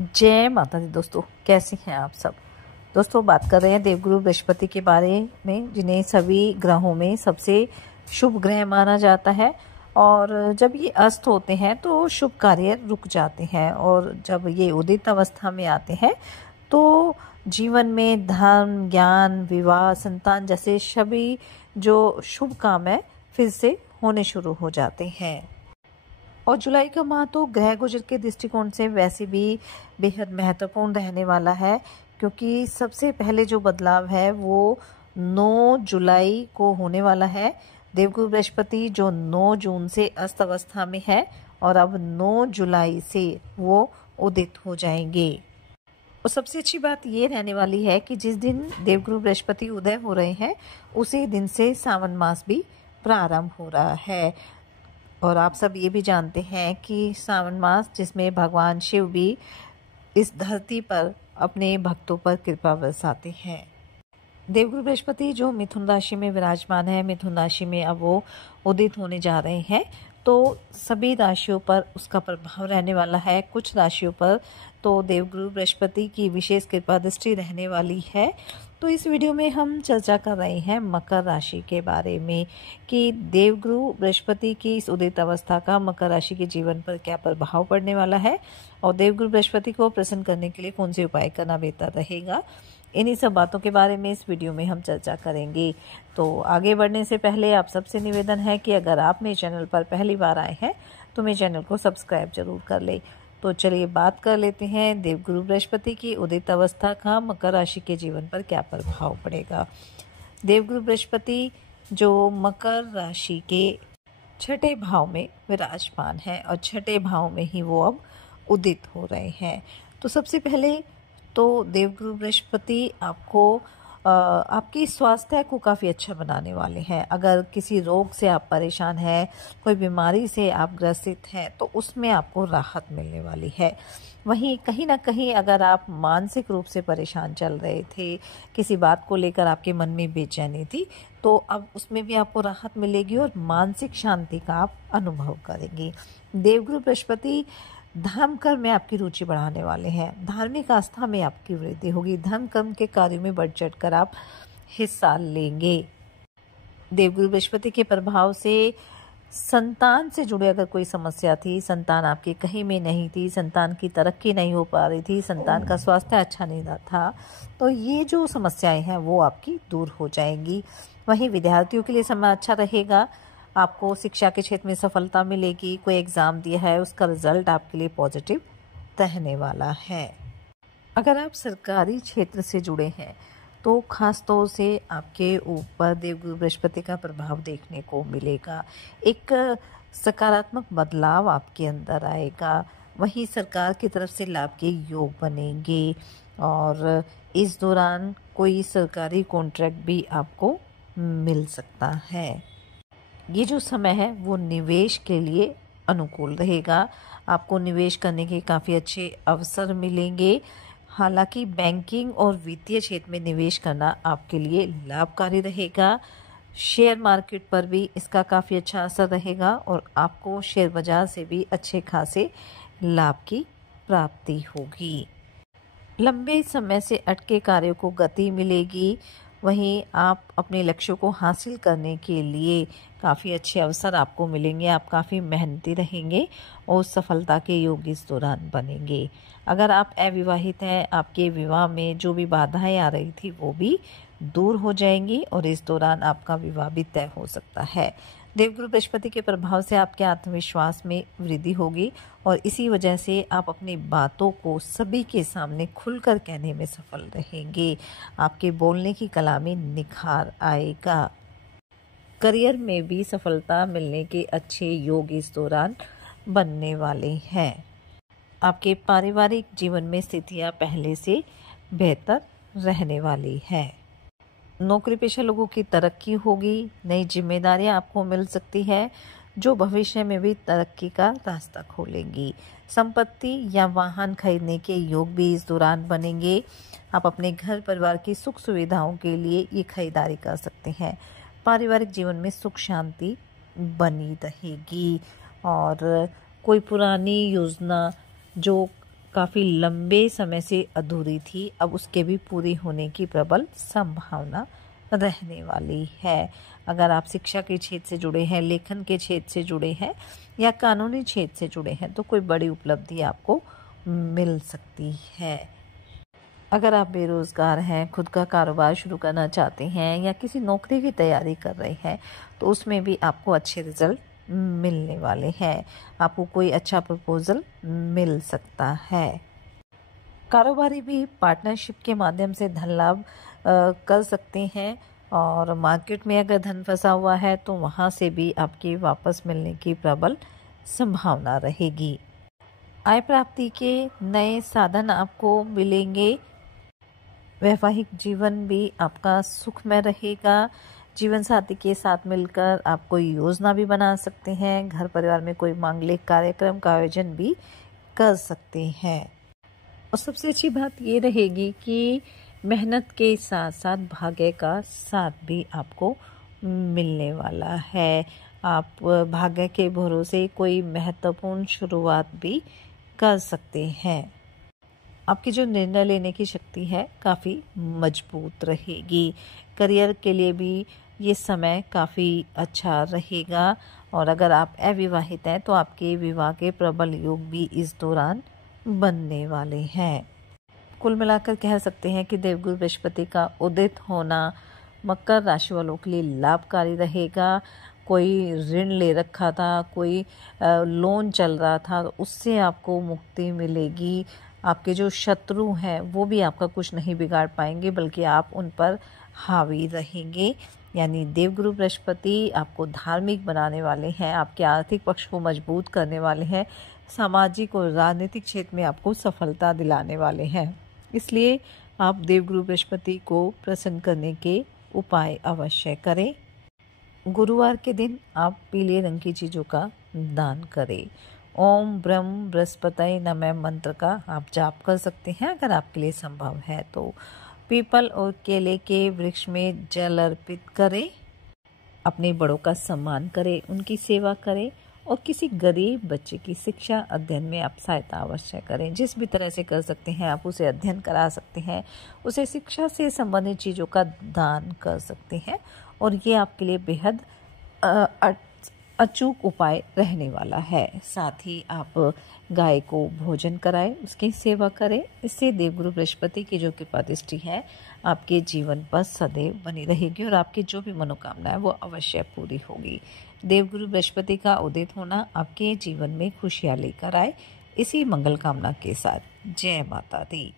जय माता दी दोस्तों, कैसे हैं आप सब। दोस्तों बात कर रहे हैं देवगुरु बृहस्पति के बारे में, जिन्हें सभी ग्रहों में सबसे शुभ ग्रह माना जाता है। और जब ये अस्त होते हैं तो शुभ कार्य रुक जाते हैं, और जब ये उदित अवस्था में आते हैं तो जीवन में धर्म, ज्ञान, विवाह, संतान जैसे सभी जो शुभ काम है फिर से होने शुरू हो जाते हैं। और जुलाई का माह तो ग्रह गोचर के दृष्टिकोण से वैसे भी बेहद महत्वपूर्ण रहने वाला है, क्योंकि सबसे पहले जो बदलाव है वो 9 जुलाई को होने वाला है। देवगुरु बृहस्पति जो 9 जून से अस्त अवस्था में है और अब 9 जुलाई से वो उदित हो जाएंगे। और सबसे अच्छी बात ये रहने वाली है कि जिस दिन देवगुरु बृहस्पति उदय हो रहे हैं उसी दिन से सावन मास भी प्रारंभ हो रहा है। और आप सब ये भी जानते हैं कि सावन मास जिसमें भगवान शिव भी इस धरती पर अपने भक्तों पर कृपा बरसाते हैं। देवगुरु बृहस्पति जो मिथुन राशि में विराजमान है, मिथुन राशि में अब वो उदित होने जा रहे हैं, तो सभी राशियों पर उसका प्रभाव रहने वाला है। कुछ राशियों पर तो देवगुरु बृहस्पति की विशेष कृपा दृष्टि रहने वाली है। तो इस वीडियो में हम चर्चा कर रहे हैं मकर राशि के बारे में कि देवगुरु बृहस्पति की इस उदित अवस्था का मकर राशि के जीवन पर क्या प्रभाव पड़ने वाला है, और देवगुरु बृहस्पति को प्रसन्न करने के लिए कौन से उपाय करना बेहतर रहेगा। इन्हीं सब बातों के बारे में इस वीडियो में हम चर्चा करेंगे। तो आगे बढ़ने से पहले आप सबसे निवेदन है कि अगर आप मेरे चैनल पर पहली बार आए हैं तो मेरे चैनल को सब्सक्राइब जरूर कर ले। तो चलिए बात कर लेते हैं देवगुरु बृहस्पति की उदित अवस्था का मकर राशि के जीवन पर क्या प्रभाव पड़ेगा। देवगुरु बृहस्पति जो मकर राशि के छठे भाव में विराजमान है और छठे भाव में ही वो अब उदित हो रहे हैं। तो सबसे पहले तो देवगुरु बृहस्पति आपको आपकी स्वास्थ्य को काफ़ी अच्छा बनाने वाले हैं। अगर किसी रोग से आप परेशान हैं, कोई बीमारी से आप ग्रसित हैं, तो उसमें आपको राहत मिलने वाली है। वहीं कहीं ना कहीं अगर आप मानसिक रूप से परेशान चल रहे थे, किसी बात को लेकर आपके मन में बेचैनी थी, तो अब उसमें भी आपको राहत मिलेगी और मानसिक शांति का आप अनुभव करेंगे। देवगुरु बृहस्पति धर्म कर्म में आपकी रुचि बढ़ाने वाले हैं। धार्मिक आस्था में आपकी वृद्धि होगी। धर्म कर्म के कार्यों में बढ़ चढ़ कर आप हिस्सा लेंगे। देवगुरु बृहस्पति के प्रभाव से संतान से जुड़े अगर कोई समस्या थी, संतान आपकी कहीं में नहीं थी, संतान की तरक्की नहीं हो पा रही थी, संतान का स्वास्थ्य अच्छा नहीं रहा था, तो ये जो समस्याएं हैं वो आपकी दूर हो जाएंगी। वहीं विद्यार्थियों के लिए समय अच्छा रहेगा। आपको शिक्षा के क्षेत्र में सफलता मिलेगी। कोई एग्ज़ाम दिया है उसका रिजल्ट आपके लिए पॉजिटिव रहने वाला है। अगर आप सरकारी क्षेत्र से जुड़े हैं तो खास तौर से आपके ऊपर देवगुरु बृहस्पति का प्रभाव देखने को मिलेगा। एक सकारात्मक बदलाव आपके अंदर आएगा। वहीं सरकार की तरफ से लाभ के योग बनेंगे और इस दौरान कोई सरकारी कॉन्ट्रैक्ट भी आपको मिल सकता है। ये जो समय है वो निवेश के लिए अनुकूल रहेगा। आपको निवेश करने के काफ़ी अच्छे अवसर मिलेंगे। हालांकि बैंकिंग और वित्तीय क्षेत्र में निवेश करना आपके लिए लाभकारी रहेगा। शेयर मार्केट पर भी इसका काफ़ी अच्छा असर रहेगा और आपको शेयर बाजार से भी अच्छे खासे लाभ की प्राप्ति होगी। लंबे समय से अटके कार्यों को गति मिलेगी। वहीं आप अपने लक्ष्यों को हासिल करने के लिए काफ़ी अच्छे अवसर आपको मिलेंगे। आप काफ़ी मेहनती रहेंगे और सफलता के योग इस दौरान बनेंगे। अगर आप अविवाहित हैं, आपके विवाह में जो भी बाधाएं आ रही थी वो भी दूर हो जाएंगी और इस दौरान आपका विवाह भी तय हो सकता है। देवगुरु बृहस्पति के प्रभाव से आपके आत्मविश्वास में वृद्धि होगी और इसी वजह से आप अपनी बातों को सभी के सामने खुलकर कहने में सफल रहेंगे। आपके बोलने की कला में निखार आएगा। करियर में भी सफलता मिलने के अच्छे योग इस दौरान बनने वाले हैं। आपके पारिवारिक जीवन में स्थितियां पहले से बेहतर रहने वाली है। नौकरी पेशा लोगों की तरक्की होगी। नई जिम्मेदारियां आपको मिल सकती है जो भविष्य में भी तरक्की का रास्ता खोलेंगी। संपत्ति या वाहन खरीदने के योग भी इस दौरान बनेंगे। आप अपने घर परिवार की सुख सुविधाओं के लिए ये खरीदारी कर सकते हैं। पारिवारिक जीवन में सुख शांति बनी रहेगी और कोई पुरानी योजना जो काफ़ी लंबे समय से अधूरी थी, अब उसके भी पूरी होने की प्रबल संभावना रहने वाली है। अगर आप शिक्षा के क्षेत्र से जुड़े हैं, लेखन के क्षेत्र से जुड़े हैं या कानूनी क्षेत्र से जुड़े हैं तो कोई बड़ी उपलब्धि आपको मिल सकती है। अगर आप बेरोज़गार हैं, खुद का कारोबार शुरू करना चाहते हैं या किसी नौकरी की तैयारी कर रहे हैं तो उसमें भी आपको अच्छे रिजल्ट मिलने वाले हैं। आपको कोई अच्छा प्रपोज़ल मिल सकता है। कारोबारी भी पार्टनरशिप के माध्यम से धन लाभ कर सकते हैं और मार्केट में अगर धन फंसा हुआ है तो वहाँ से भी आपके वापस मिलने की प्रबल संभावना रहेगी। आय प्राप्ति के नए साधन आपको मिलेंगे। वैवाहिक जीवन भी आपका सुखमय रहेगा। जीवन साथी के साथ मिलकर आप कोई योजना भी बना सकते हैं। घर परिवार में कोई मांगलिक कार्यक्रम का आयोजन भी कर सकते हैं। और सबसे अच्छी बात ये रहेगी कि मेहनत के साथ साथ भाग्य का साथ भी आपको मिलने वाला है। आप भाग्य के भरोसे कोई महत्वपूर्ण शुरुआत भी कर सकते हैं। आपकी जो निर्णय लेने की शक्ति है काफ़ी मजबूत रहेगी। करियर के लिए भी ये समय काफ़ी अच्छा रहेगा और अगर आप अविवाहित हैं तो आपके विवाह के प्रबल योग भी इस दौरान बनने वाले हैं। कुल मिलाकर कह सकते हैं कि देवगुरु बृहस्पति का उदित होना मकर राशि वालों के लिए लाभकारी रहेगा। कोई ऋण ले रखा था, कोई लोन चल रहा था, उससे आपको मुक्ति मिलेगी। आपके जो शत्रु हैं वो भी आपका कुछ नहीं बिगाड़ पाएंगे बल्कि आप उन पर हावी रहेंगे। यानी देवगुरु बृहस्पति आपको धार्मिक बनाने वाले हैं, आपके आर्थिक पक्ष को मजबूत करने वाले हैं, सामाजिक और राजनीतिक क्षेत्र में आपको सफलता दिलाने वाले हैं। इसलिए आप देवगुरु बृहस्पति को प्रसन्न करने के उपाय अवश्य करें। गुरुवार के दिन आप पीले रंग की चीज़ों का दान करें। ओम ब्रह्म बृहस्पति नमः मंत्र का आप जाप कर सकते हैं अगर आपके लिए संभव है तो। पीपल और केले के वृक्ष में जल अर्पित करें। अपने बड़ों का सम्मान करें, उनकी सेवा करें और किसी गरीब बच्चे की शिक्षा अध्ययन में आप सहायता अवश्य करें। जिस भी तरह से कर सकते हैं आप उसे अध्ययन करा सकते हैं, उसे शिक्षा से संबंधित चीज़ों का दान कर सकते हैं और ये आपके लिए बेहद अचूक उपाय रहने वाला है। साथ ही आप गाय को भोजन कराएं, उसकी सेवा करें। इससे देवगुरु बृहस्पति की जो कृपा दृष्टि है आपके जीवन पर सदैव बनी रहेगी और आपकी जो भी मनोकामना है वो अवश्य पूरी होगी। देवगुरु बृहस्पति का उदित होना आपके जीवन में खुशियाँ लेकर आए, इसी मंगल कामना के साथ जय माता दी।